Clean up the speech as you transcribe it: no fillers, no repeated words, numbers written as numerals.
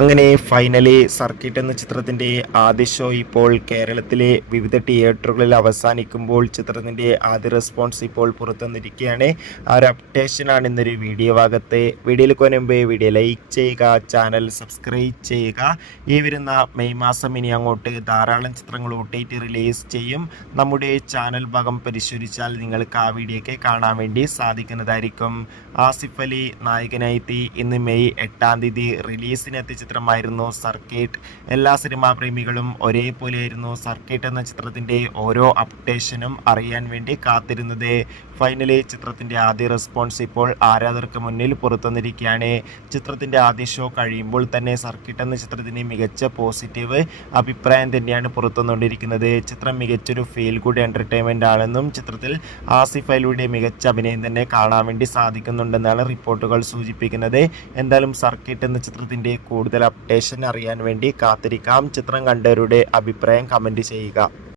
അങ്ങനെ finally circuit എന്ന ചിത്രത്തിൻ്റെ ആദ്യ ഷോ ഇപ്പോൾ കേരളത്തിലെ വിവിധ തിയേറ്ററുകളിൽ അവസാനിക്കുമ്പോൾ ചിത്രത്തിൻ്റെ ആദ്യ റെസ്പോൺസ് ഇപ്പോൾ പുറത്തുവന്നിരിക്കുകയാണ്. ആ ഒരു അപ്ഡേഷനാണ് ഇന്നൊരു വീഡിയോ ഭാഗത്ത്. വീഡിയോയിൽ മുൻപ് വീഡിയോ ലൈക്ക് ചെയ്യുക, ചാനൽ സബ്സ്ക്രൈബ് ചെയ്യുക. ഈ വരുന്ന മെയ് മാസം ഇനി അങ്ങോട്ട് ധാരാളം ചിത്രങ്ങൾ OTT റിലീസ് ചെയ്യും. നമ്മുടെ ചാനൽ ഭാഗം പരിശോധിച്ചാൽ നിങ്ങൾക്ക് ആ വീഡിയോയൊക്കെ കാണാൻ വേണ്ടി സാധിക്കുന്നതായിരിക്കും. ആസിഫ് അലി നായകനായി ഇന്ന് മെയ് 8-ാം തീയതി റിലീസിനെത്തിച്ച ചിത്രമായിരുന്നു സർക്കിട്ട്. എല്ലാ സിനിമാ പ്രേമികളും ഒരേപോലെയായിരുന്നു സർക്കിട്ട് എന്ന ചിത്രത്തിൻ്റെ ഓരോ അപ്ഡേഷനും അറിയാൻ വേണ്ടി കാത്തിരുന്നത്. ഫൈനലി ചിത്രത്തിൻ്റെ ആദ്യ റെസ്പോൺസ് ഇപ്പോൾ ആരാധകർക്ക് മുന്നിൽ പുറത്തുവന്നിരിക്കുകയാണ്. ചിത്രത്തിൻ്റെ ആദ്യ ഷോ കഴിയുമ്പോൾ തന്നെ സർക്കിട്ട് എന്ന ചിത്രത്തിന് മികച്ച പോസിറ്റീവ് അഭിപ്രായം തന്നെയാണ് പുറത്തുവന്നുകൊണ്ടിരിക്കുന്നത്. ചിത്രം മികച്ചൊരു ഫീൽ ഗുഡ് എൻ്റർടൈൻമെൻ്റ് ആണെന്നും ചിത്രത്തിൽ ആസിഫ് അലിയുടെ മികച്ച അഭിനയം തന്നെ കാണാൻ വേണ്ടി സാധിക്കുന്നുണ്ടെന്നാണ് റിപ്പോർട്ടുകൾ സൂചിപ്പിക്കുന്നത്. എന്തായാലും സർക്കിട്ട് എന്ന ചിത്രത്തിൻ്റെ കൂടുതൽ അപ്ഡേഷൻ അറിയാൻ വേണ്ടി കാത്തിരിക്കാം. ചിത്രം കണ്ടവരുടെ അഭിപ്രായം കമൻറ്റ് ചെയ്യുക.